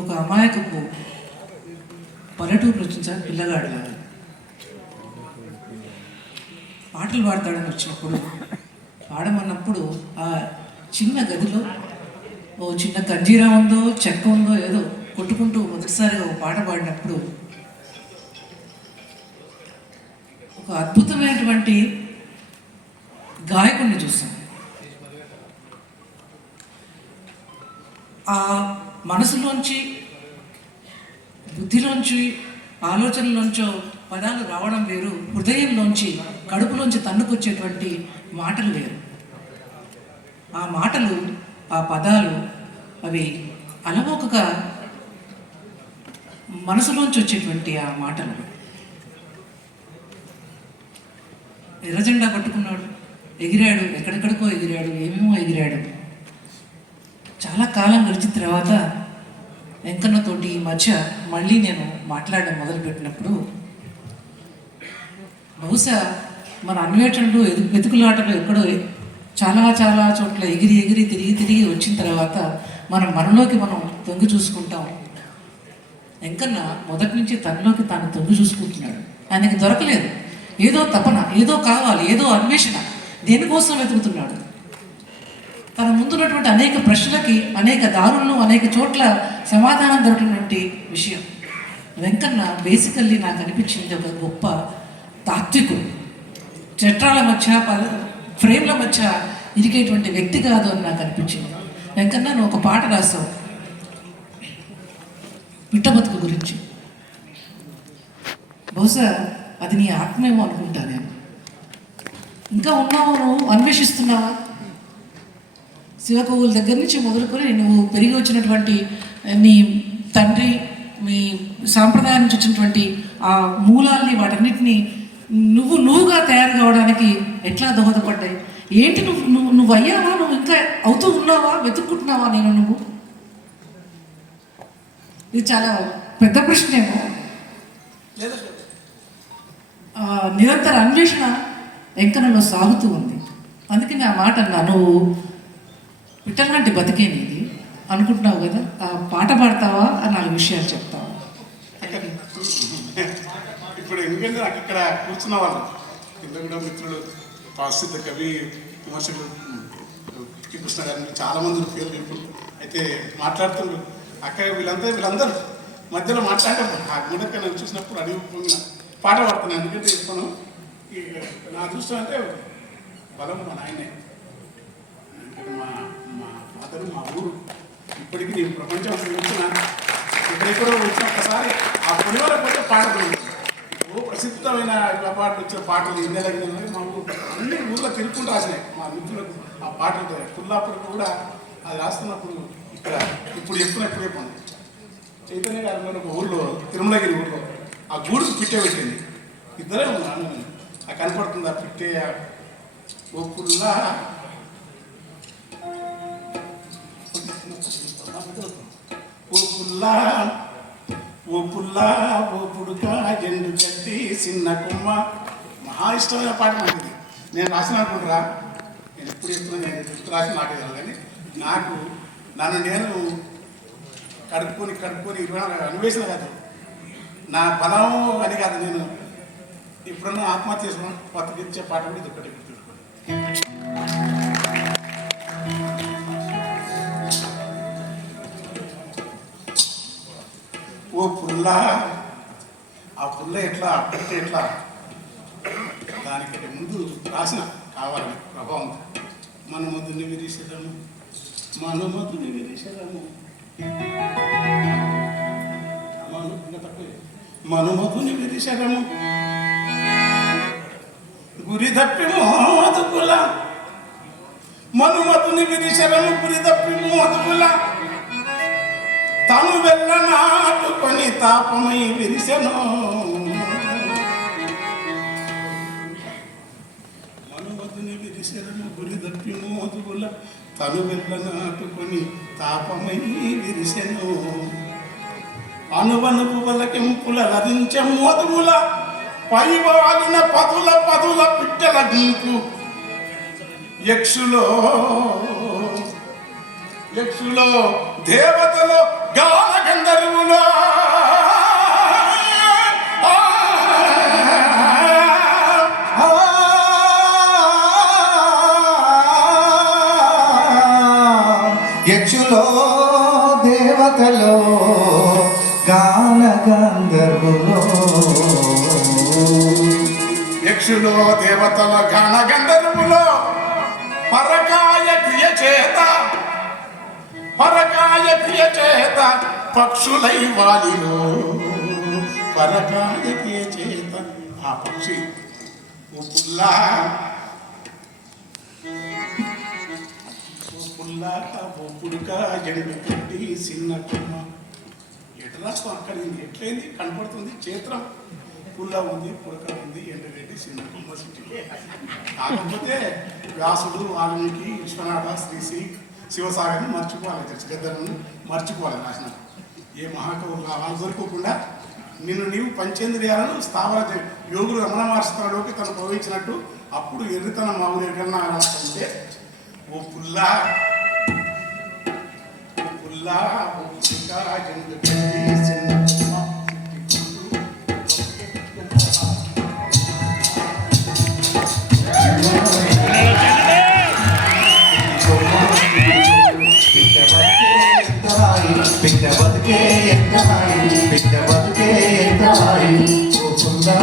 ఒక అమాయకపు పల్లెటూరు వచ్చిన పిల్లగాడిలాగా పాటలు పాడతాడని వచ్చినప్పుడు పాడమన్నప్పుడు ఆ చిన్న గదిలో ఓ చిన్న కంజీరా ఉందో చెక్క ఉందో ఏదో కొట్టుకుంటూ మొదటిసారిగా ఒక పాట పాడినప్పుడు ఒక అద్భుతమైనటువంటి గాయకుడిని చూస్తాం. ఆ మనసులోంచి బుద్ధిలోంచి ఆలోచనలోంచో పదాలు రావడం వేరు, హృదయంలోంచి కడుపులోంచి తన్నుకొచ్చేటువంటి మాటలు వేరు. ఆ మాటలు, ఆ పదాలు అవి అలవోకగా మనసులోంచి వచ్చేటువంటి ఆ మాటలు. ఎర్రజెండా పట్టుకున్నాడు, ఎగిరాడు, ఎక్కడెక్కడికో ఎగిరాడు, ఏమేమో ఎగిరాడు. చాలా కాలం గడిచిన తర్వాత వెంకన్నతోటి ఈ మధ్య మళ్ళీ నేను మాట్లాడడం మొదలుపెట్టినప్పుడు బహుశా మన అన్వేషణలు వెతుకులాటలు ఎక్కడో చాలా చాలా చోట్ల ఎగిరి ఎగిరి తిరిగి వచ్చిన తర్వాత మనలోకి మనం తొంగి చూసుకుంటాం. వెంకన్న మొదటి నుంచి తనలోకి తాను తొంగి చూసుకుంటున్నాడు. ఆయనకి దొరకలేదు, ఏదో తపన, ఏదో కావాలి, ఏదో అన్వేషణ, దేనికోసం వెతుకుతున్నాడు. తన ముందున్నటువంటి అనేక ప్రశ్నలకి అనేక దారుల్లో అనేక చోట్ల సమాధానం దొరికినటువంటి విషయం. వెంకన్న బేసికల్లీ నాకు అనిపించింది ఒక గొప్ప తాత్వికుడు. చట్రాల మధ్య ఫ్రేమ్ల మధ్య ఇరికేటువంటి వ్యక్తి కాదు అని నాకు అనిపించింది. వెంకన్న నువ్వు ఒక పాట రాసావు పిట్టబతుకు గురించి. బహుశా అది నీ ఆత్మేమో అనుకుంటా నేను. ఇంకా ఉన్నావు, నువ్వు అన్వేషిస్తున్నావా? శివకోవుల దగ్గర నుంచి మొదలుకొని నువ్వు పెరిగి వచ్చినటువంటి నీ తండ్రి, మీ సాంప్రదాయం నుంచి వచ్చినటువంటి ఆ మూలాల్ని, వాటన్నిటినీ నువ్వుగా తయారు కావడానికి ఎట్లా దోహదపడ్డాయి? ఏంటి నువ్వు అయ్యావా? నువ్వు ఇంకా అవుతూ ఉన్నావా? వెతుక్కుంటున్నావా నువ్వు? ఇది చాలా పెద్ద ప్రశ్నేమో. నిరంతర అన్వేషణ వెంకన్నలో సాగుతూ ఉంది. అందుకని ఆ మాట అన్నా, నువ్వు పిట్టలాంటి బతికే నీది అనుకుంటున్నావు కదా, ఆ పాట పాడతావా అని 4 విషయాలు చెప్తావా? ఇప్పుడు ఎందుకంటే నాకు ఇక్కడ కూర్చున్న వాళ్ళు కింద కూడా మిత్రులు, ప్రసిద్ధ కవి విమర్శకులు కృష్ణ గారిని చాలామంది పేర్లు ఇప్పుడు అయితే మాట్లాడుతున్నారు. అక్క వీళ్ళందరూ మధ్యలో మాట్లాడారు. ఆ గుండెక్క నేను చూసినప్పుడు అడిగి పాట పాడుతున్నాను. ఎందుకంటే ఇప్పుడు నా అదృష్టం అంటే బలం మా నాయనే, మా ఫాదరు, మా ఊరు. ఇప్పటికీ నేను ప్రపంచం వచ్చిన ఎక్కడెక్కడో వచ్చిన ఒక్కసారి ఆ పొలివర పోతే పాటలు ప్రసిద్ధమైన పాటలు వచ్చిన పాటలు ఎన్నెలగిన మా ఊరు అన్ని ఊళ్ళో తిరుగుకుంటూ రాసినాయి. మా మిత్రులకు ఆ పాటలు పుల్లాపురం కూడా అది రాస్తున్నప్పుడు ఇక్కడ ఇప్పుడు చెప్పాను. చైతన్య గారిలో ఒక ఊళ్ళో, తిరుమలగిరి ఊళ్ళో ఆ గూడుకు పిట్టే పెట్టింది. ఇద్దరే ఉన్నాను. ఆ కనపడుతుంది ఆ పిట్టే. ఓ పుల్లా ఓ పుల్లా ఓ పుడుక జెండు గడ్డి చిన్న కొమ్మ. మహా ఇష్టమైన పాట నాకు ఇది. నేను రాసిన అనుకుంటురా, నేను ఎప్పుడు చెప్తున్నా, నేను ఎప్పుడు రాసిన నాకే కాదు. కానీ నన్ను నేను కడుక్కొని 24 అన్వేషణ కాదు, నా బలం అని కాదు. నేను ఎప్పుడన్నా ఆత్మహత్య చేసుకుని బతికించే పాట కూడా ఇది ఒకటి గుర్తుపెట్టుకోండి. ఓ పుల్ల, ఆ పుల్ల ఎట్లా అప్పటికే ఎట్లా దానికంటే ముందు రాసిన కావాలని ప్రభావం. మనుమధుని విరిశరము మనుమధుని విరిశరము గురి తప్పి మోదుకుల, మనుమధుని విరిశరము గురి తప్పి మోదుకుల, తను వెళ్ళ నాటుకొని తాపమై విరిసెను. మనుమధుని విరిసెను గురి తప్పి మోదుకుల, తను వెళ్ళ నాటుకొని తాపమై విరిసెను. అనువనుపు వలకెంపుల లరించే మోదుముల, పైవాలిన పదుల పిట్టల గుంపు. యక్షులో దేవతలో గాన గంధ గంధర్వులో యక్షులో దేవతలో గాన గంధర్వులో యక్షులో దేవతల గాన గంధర్వులో పరకాయ క్రియ చేత పక్షులై వాలిలో పరకాయ క్రియ చేత ఆ పక్షి ఓ పుల్లా ఓ పుడుక ఎండుకుంటి చిన్నట్టుమ్మ ఎటు రాస్తాం అక్కడ ఎట్లయింది కనపడుతుంది చిత్రం పుల్ల ఉంది పుడక ఉంది ఎండగడ్డి చిన్నట్టుమ్మ సిటీ కాకపోతే వ్యాసుడు వాల్మీకి విశ్వనాథ శ్రీశ్రీ శివసాగర్ని మర్చిపోవాలి జగద్దరుని మర్చిపోవాలి రాసిన ఏ మహాకవులు వాళ్ళు దొరకకుండా నిన్ను నీవు పంచేంద్రియాలను స్థావర యోగులు రమణ మహర్షిలోకి తను ప్రవహించినట్టు అప్పుడు ఎర్రితన మామూలు ఎక్కడన్నా అంటే ఓ పుల్లా బిడ్డ బతుకే ఎంత హాయి బిడ్డ బతుకే ఎంత హాయి ఓ పుల్లా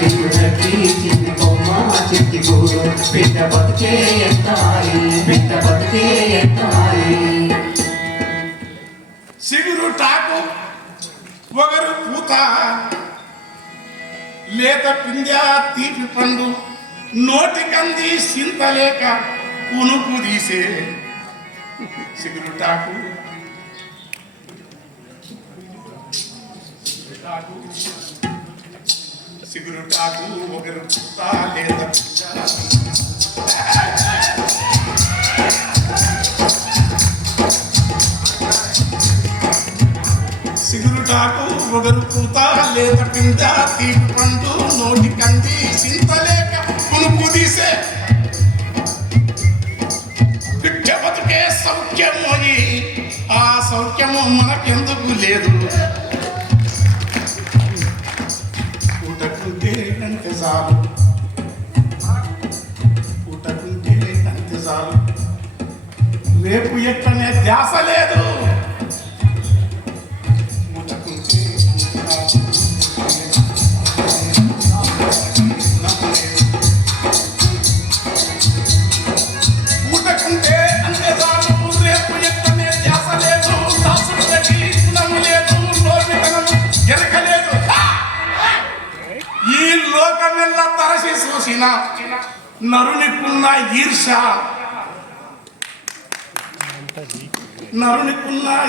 ఎదురకి చిన్ని కొమ్మ చిట్టి గూడు బిడ్డ బతుకే ఎంత హాయి బిడ్డ బతుకే ఎంత హాయి సిగురు టాకు ఒకరు పూత లేత పింద్యా తీపి పండు నోటికంది సింతలేక ఉనుకు తీసే సిగురుటాకు ఒకరు పూత లేత సిగురుటాకు ఒకరు పూత లేత పింద తీపి పండు నోటి కంది సింతలేక కునుకు తీసే బిడ్డ బతుకే సౌఖ్యము అని ఆ సౌఖ్యము మనకెందుకు లేదు పూటకుంటే అంతే చాలు పూటకుంటే అంతే చాలు రేపు ఎక్కనే ధ్యాస లేదు తరసి చూసిన నరునికున్న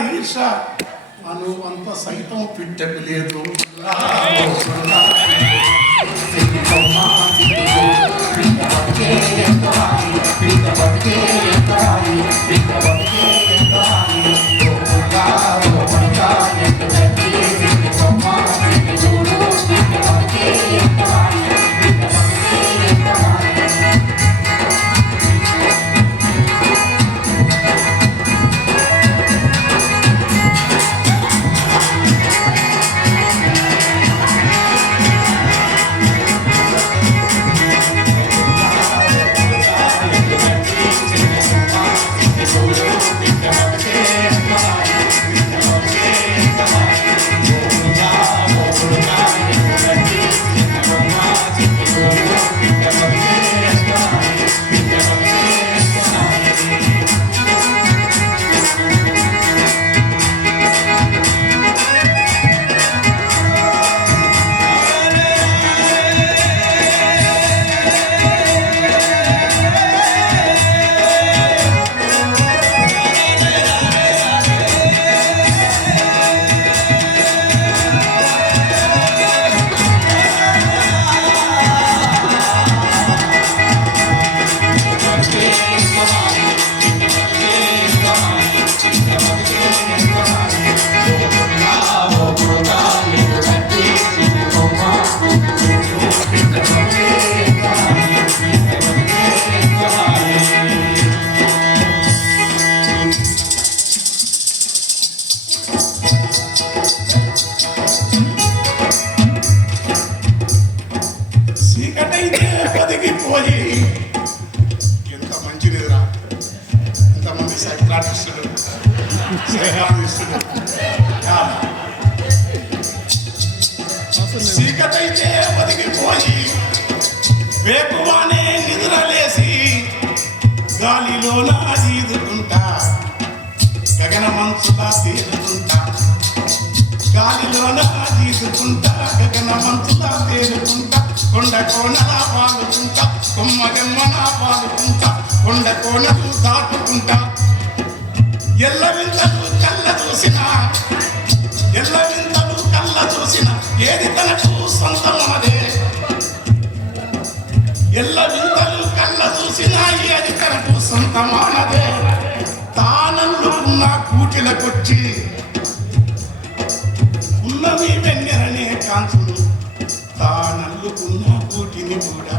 ఈర్ష అనువంత సైతం పిట్టకు లేదు రాక్షసుడు శ్రీకాంతుడు చీకటైతే ఒదిగిపోయి వేకువానే నిద్రలేసి గాలిలోన ఈదుకుంటా గగన మంచులా తేలుకుంటా గాలిలోన ఈదుకుంటా గగన మంచులా తేలుకుంటా కొండ కోనలా పాలుకుంటా కొమ్మ గమ్మనా పాలుకుంటా కొండ కోనలు దాటుకుంటా ఎల్ల వింతలు కళ్ళ చూసినా ఎల్ల వింతలు కళ్ళ చూసినా ఏది తనకు సొంతమనదే ఎల్ల వింతలు కళ్ళ చూసినా ఏది తనకు సొంతమానదే తానల్లుకున్న కూటిలకొచ్చి ఉన్నవి వెన్నెరనే కాంతులు తానల్లుకున్న కూటిని కూడా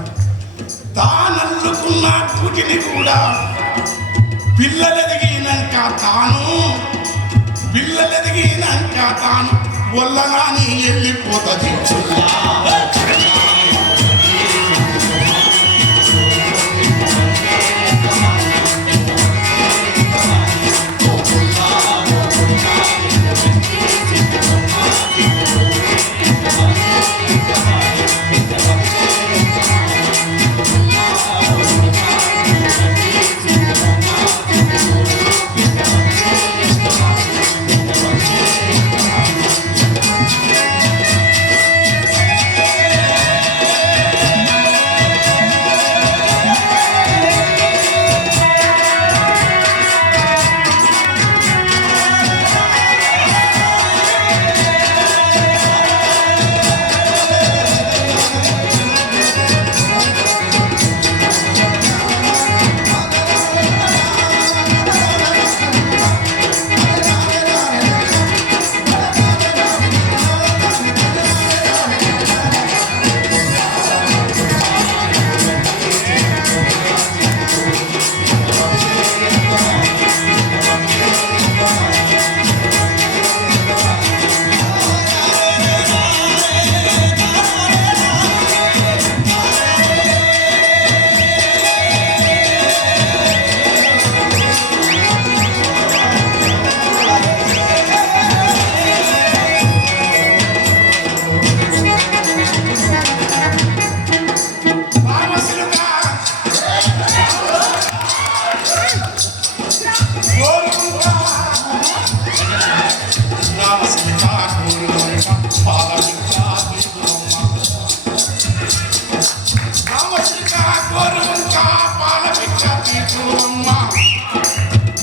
పిల్లలెదిగినాక తాను వల్లగాని వెళ్ళిపోతుంది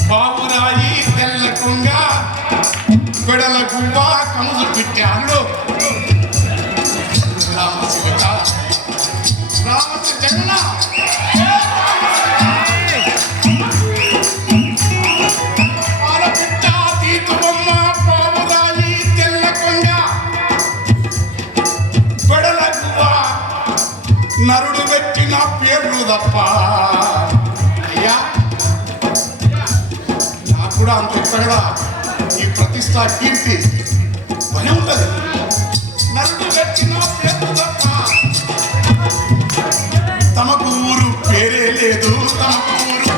బాబురాయి తెల్ల కొంగ గొడల గువ్వ కముజు పెట్టాడు రామశివక జగన్న పాల పిట్ట తీతువమ్మ బాబురాయి తెల్ల కొంగ గొడల గువ్వ నరుడు పెట్టిన పేర్లు తప్ప అయ్యా కూడా అంత ఎత్తగా ఈ ప్రతిష్ట కీర్తి భయం ఉంటుంది నరుడు గట్టిన పేరు తప్ప తమకు ఊరు పేరే లేదు తమకు ఊరు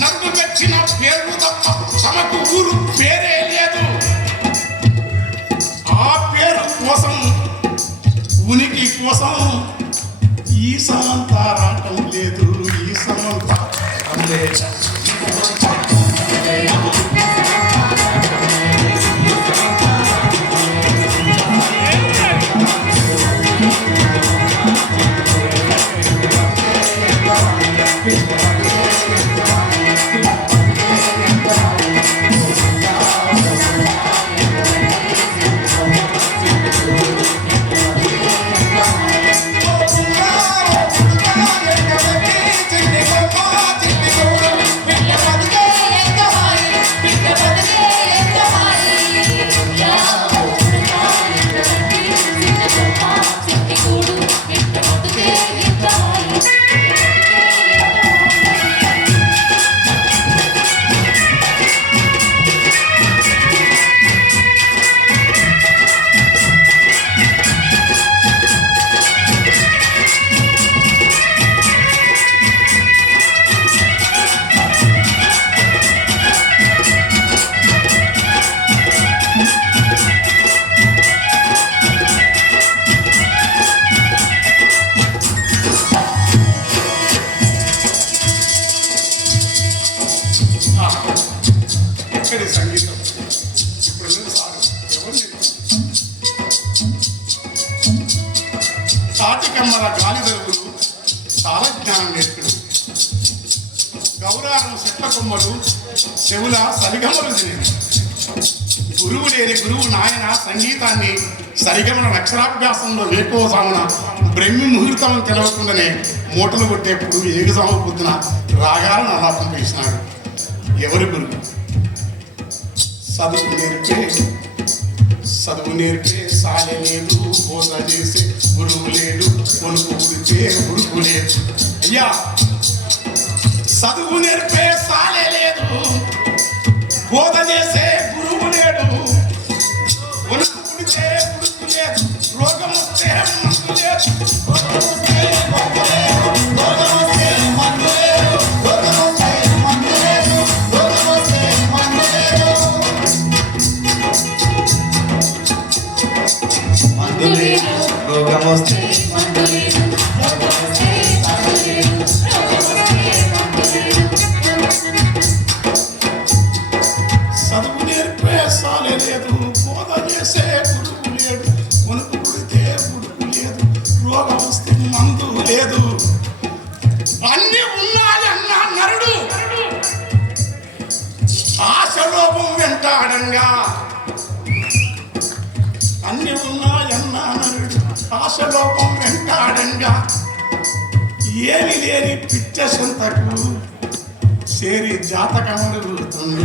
నన్ను పెట్టిన పేరు తప్ప తమకు ఊరు పేరే లేదు ఆ పేరు కోసం ఉనికి కోసం ఈ సమంత రావటం లేదు ఈ సమంత రెమ్మల గాలి దరుగులు చాలా జ్ఞానం నేర్పిడు. గౌరారం చెట్ల కొమ్మలు చెవుల సరిగమలు తినేది. గురువు లేని గురువు నాయన సంగీతాన్ని సరిగమన అక్షరాభ్యాసంలో వేకోసామున బ్రహ్మి ముహూర్తం తెలవకుండానే మూటలు కొట్టేప్పుడు ఏగుసాము పొద్దున రాగాలను ఆలాపం వేసినాడు. ఎవరి గురువు? చదువు నేర్పే సాలె లేదు, బోధ చేసే గురువు లేడు, కొనుకు పుడితే ఉడుకు లేదు. అయ్యా, చదువు నేర్పే సాలె లేదు, బోధ చేసే గురువు లేడు, కొనుకు పుడితే ఉడుకు లేదు, రోగం వస్తే మందు లేదు. చదువు నేర్పే సాలే లేదు, బోధ చేసే గురువు లేడు, కొనుకు పుడితే ఉడుకు లేదు, రోగం వస్తే మందు లేదు. అన్ని ఉన్నాయన్న నరుడు ఆశలోభం వెంటాడంగా. అన్ని ఉన్నాయన్న నరుడు ఆశలోభం వెంటాడంగా. ఏమి లేని పిచ్చ సొంతకు చేరి జాతకములు గుర్తుంది.